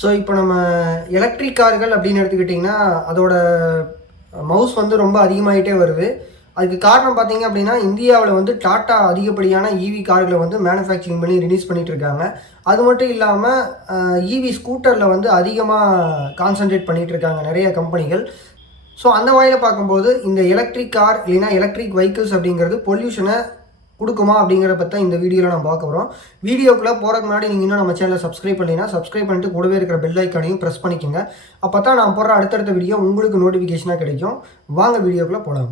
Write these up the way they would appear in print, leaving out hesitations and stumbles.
So இப்போ நம்ம electric கார்கள் அப்படின்னு எடுத்துக்கிட்டிங்கன்னா அதோட மவுஸ் வந்து ரொம்ப அதிகமாகிட்டே வருது. அதுக்கு காரணம் பார்த்தீங்க அப்படின்னா இந்தியாவில் வந்து டாட்டா அதிகப்படியான ஈவி கார்களை வந்து மேனுஃபேக்சரிங் பண்ணி ரிலீஸ் பண்ணிகிட்டு இருக்காங்க. அது மட்டும் இல்லாமல் ஈவி ஸ்கூட்டரில் வந்து அதிகமாக கான்சன்ட்ரேட் பண்ணிகிட்டு இருக்காங்க நிறைய கம்பெனிகள். ஸோ அந்த வகையில் பார்க்கும்போது இந்த எலக்ட்ரிக் கார் இல்லைனா எலக்ட்ரிக் வெஹிக்கிள்ஸ் அப்படிங்கிறது பொல்யூஷனை கொடுக்குமா அப்படிங்கிற பற்றி இந்த வீடியோவில் நான் பார்க்க போகிறோம். வீடியோக்குள்ளே போகிறதுக்கு முன்னாடி நீங்கள் இன்னும் நம்ம சேனலை சப்ஸ்கிரைப் பண்ணிங்கன்னா சப்ஸ்கிரைப் பண்ணிட்டு கூடவே இருக்கிற பெல் ஐக்கானையும் ப்ரெஸ் பண்ணிக்கோங்க. அப்போ தான் நான் போடுற அடுத்தடுத்த வீடியோ உங்களுக்கு நோட்டிஃபிகேஷனாக கிடைக்கும். வாங்க வீடியோக்குள்ளே போகலாம்.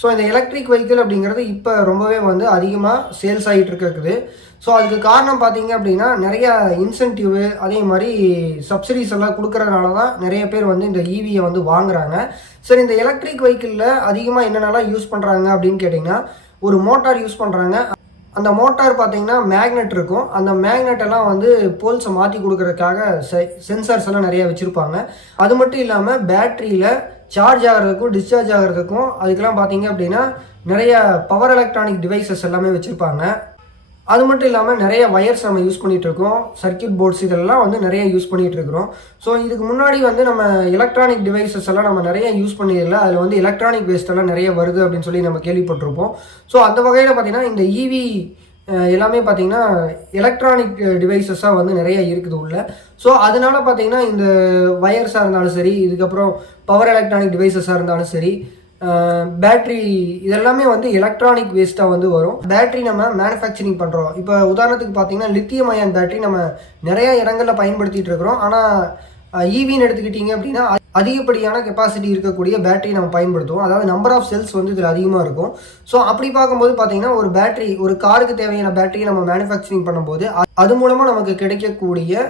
ஸோ இந்த எலக்ட்ரிக் வெஹிக்கிள் அப்படிங்கிறது இப்போ ரொம்பவே வந்து அதிகமாக சேல்ஸ் ஆகிட்டு இருக்குது. ஸோ அதுக்கு காரணம் பார்த்தீங்க அப்படின்னா நிறைய இன்சென்டிவ் அதே மாதிரி சப்சிடிஸ் எல்லாம் கொடுக்கறதுனால தான் நிறைய பேர் வந்து இந்த ஈவியை வந்து வாங்குறாங்க. சரி, இந்த எலக்ட்ரிக் வெஹிக்கிளில் அதிகமாக என்னென்னலாம் யூஸ் பண்ணுறாங்க அப்படின்னு கேட்டிங்கன்னா ஒரு மோட்டார் யூஸ் பண்ணுறாங்க. அந்த மோட்டார் பார்த்தீங்கன்னா மேக்னெட் இருக்கும். அந்த மேக்னெட் எல்லாம் வந்து போல்ஸை மாற்றி கொடுக்கறதுக்காக சென்சார்ஸ் எல்லாம் நிறைய வச்சுருப்பாங்க. அது மட்டும் இல்லாமல் பேட்டரியில் சார்ஜ் ஆகிறதுக்கும் டிஸ்சார்ஜ் ஆகிறதுக்கும் அதுக்கெல்லாம் பார்த்தீங்க அப்படின்னா நிறைய பவர் எலக்ட்ரானிக் டிவைசஸ் எல்லாமே வச்சுருப்பாங்க. அது மட்டும் இல்லாமல் நிறைய வயர்ஸ் நம்ம யூஸ் பண்ணிகிட்டு இருக்கோம். சர்க்கியூட் போர்ட்ஸ் இதெல்லாம் வந்து நிறைய யூஸ் பண்ணிகிட்டு இருக்கிறோம். ஸோ இதுக்கு முன்னாடி வந்து நம்ம எலக்ட்ரானிக் டிவைசஸ் எல்லாம் நம்ம நிறைய யூஸ் பண்ணிடல. அதில் வந்து எலக்ட்ரானிக் வேஸ்ட் எல்லாம் நிறைய வருது அப்படின்னு சொல்லி நம்ம கேள்விப்பட்டிருப்போம். ஸோ அந்த வகையில் பார்த்திங்கன்னா இந்த ஈவி எல்லாமே பார்த்திங்கன்னா எலக்ட்ரானிக் டிவைசஸாக வந்து நிறைய இருக்குது உள்ள. ஸோ அதனால பார்த்திங்கன்னா இந்த வயர்ஸாக இருந்தாலும் சரி, இதுக்கப்புறம் பவர் எலக்ட்ரானிக் டிவைசஸாக இருந்தாலும் சரி, பேட்ரி இதெல்லாமே வந்து எலக்ட்ரானிக் வேஸ்ட்டாக வந்து வரும். பேட்ரி நம்ம மேனுஃபேக்சரிங் பண்ணுறோம். இப்போ உதாரணத்துக்கு பார்த்தீங்கன்னா லித்தியம் அயன் பேட்ரி நம்ம நிறைய இடங்களில் பயன்படுத்திகிட்டு இருக்கிறோம். ஆனால் ஈவின்னு எடுத்துக்கிட்டிங்க அப்படின்னா அதிகப்படியான கெப்பாசிட்டி இருக்கக்கூடிய பேட்டரி நம்ம பயன்படுத்துவோம். அதாவது நம்பர் ஆஃப் செல்ஸ் வந்து இதில் அதிகமாக இருக்கும். ஸோ அப்படி பார்க்கும்போது பார்த்தீங்கன்னா ஒரு பேட்டரி, ஒரு காருக்கு தேவையான பேட்டரியை நம்ம மேனுஃபேக்சரிங் பண்ணும்போது அது மூலமாக நமக்கு கிடைக்கக்கூடிய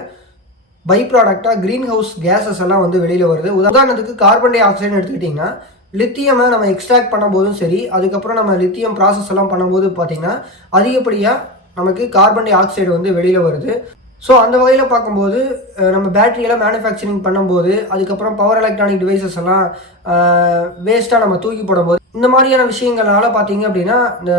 பை ப்ராடக்டாக க்ரீன் ஹவுஸ் கேஸஸ் எல்லாம் வந்து வெளியில் வருது. உதாரணத்துக்கு கார்பன் டை ஆக்சைடுன்னு எடுத்துக்கிட்டிங்கன்னா லித்தியமை நம்ம எக்ஸ்ட்ராக்ட் பண்ணும்போதும் சரி, அதுக்கப்புறம் நம்ம லித்தியம் ப்ராசஸ் எல்லாம் பண்ணும்போது பார்த்திங்கன்னா அதிகப்படியாக நமக்கு கார்பன் டை ஆக்சைடு வந்து வெளியில் வருது. ஸோ அந்த வகையில் பார்க்கும்போது நம்ம பேட்டரியெல்லாம் மேனுஃபேக்சரிங் பண்ணும்போது அதுக்கப்புறம் பவர் எலக்ட்ரானிக் டிவைசஸ் எல்லாம் வேஸ்ட்டாக நம்ம தூக்கி போடும்போது இந்த மாதிரியான விஷயங்களால் பார்த்திங்க அப்படின்னா இந்த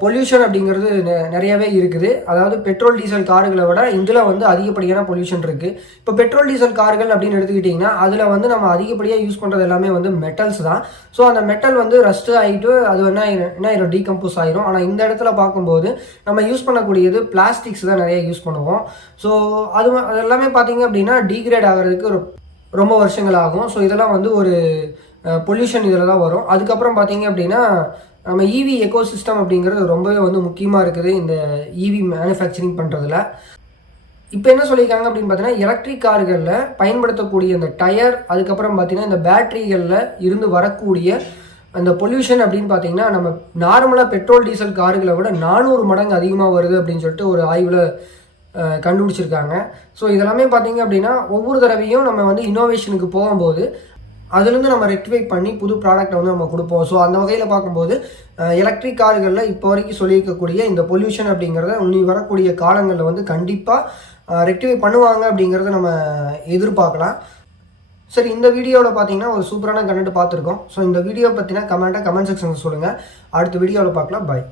பொல்யூஷன் அப்படிங்கிறது நிறையவே இருக்குது. அதாவது பெட்ரோல் டீசல் கார்களை விட இதில் வந்து அதிகப்படியான பொல்யூஷன் இருக்குது. இப்போ பெட்ரோல் டீசல் கார்கள் அப்படின்னு எடுத்துக்கிட்டிங்கன்னா அதில் வந்து நம்ம அதிகப்படியாக யூஸ் பண்ணுறது எல்லாமே வந்து மெட்டல்ஸ் தான். ஸோ அந்த மெட்டல் வந்து ரஸ்ட்டு ஆகிட்டு அது என்ன டீகம்போஸ் ஆகிரும். ஆனால் இந்த இடத்துல பார்க்கும்போது நம்ம யூஸ் பண்ணக்கூடியது பிளாஸ்டிக்ஸ் தான் நிறைய யூஸ் பண்ணுவோம். ஸோ அது எல்லாமே பார்த்திங்க அப்படின்னா டீக்ரேட் ஆகிறதுக்கு ரொம்ப வருஷங்கள் ஆகும். ஸோ இதெல்லாம் வந்து ஒரு பொல்யூஷன் இதில் தான் வரும். அதுக்கப்புறம் பார்த்திங்க அப்படின்னா நம்ம ஈவி எக்கோசிஸ்டம் அப்படிங்கிறது ரொம்பவே வந்து முக்கியமாக இருக்குது இந்த ஈவி மேனுஃபேக்சரிங் பண்ணுறதுல. இப்போ என்ன சொல்லியிருக்காங்க அப்படின்னு பார்த்தீங்கன்னா எலக்ட்ரிக் கார்களில் பயன்படுத்தக்கூடிய இந்த டயர், அதுக்கப்புறம் பார்த்திங்கன்னா இந்த பேட்டரிகளில் இருந்து வரக்கூடிய அந்த பொல்யூஷன் அப்படின்னு பார்த்திங்கன்னா நம்ம நார்மலாக பெட்ரோல் டீசல் கார்களை விட 400 மடங்கு அதிகமாக வருது அப்படின்னு சொல்லிட்டு ஒரு ஆய்வில் கண்டுபிடிச்சிருக்காங்க. ஸோ இதெல்லாமே பார்த்திங்க அப்படின்னா ஒவ்வொரு தடவையும் நம்ம வந்து இன்னோவேஷனுக்கு போகும்போது அதுலேருந்து நம்ம ரெக்டிஃபை பண்ணி புது ப்ராடக்டை வந்து நம்ம கொடுப்போம். ஸோ அந்த வகையில் பார்க்கும்போது எலக்ட்ரிக் கார்களில் இப்போ வரைக்கும் சொல்லியிருக்கக்கூடிய இந்த பொல்யூஷன் அப்படிங்கிறத இனி வரக்கூடிய காலங்களில் வந்து கண்டிப்பாக ரெக்டிஃபை பண்ணுவாங்க அப்படிங்கிறத நம்ம எதிர்பார்க்கலாம். சரி, இந்த வீடியோவில் பார்த்தீங்கன்னா ஒரு சூப்பரான கண்டென்ட் பார்த்துருக்கோம். ஸோ இந்த வீடியோ பற்றினா கமெண்ட் செக்ஷனில் சொல்லுங்கள். அடுத்த வீடியோவில் பார்க்கலாம். பாய்.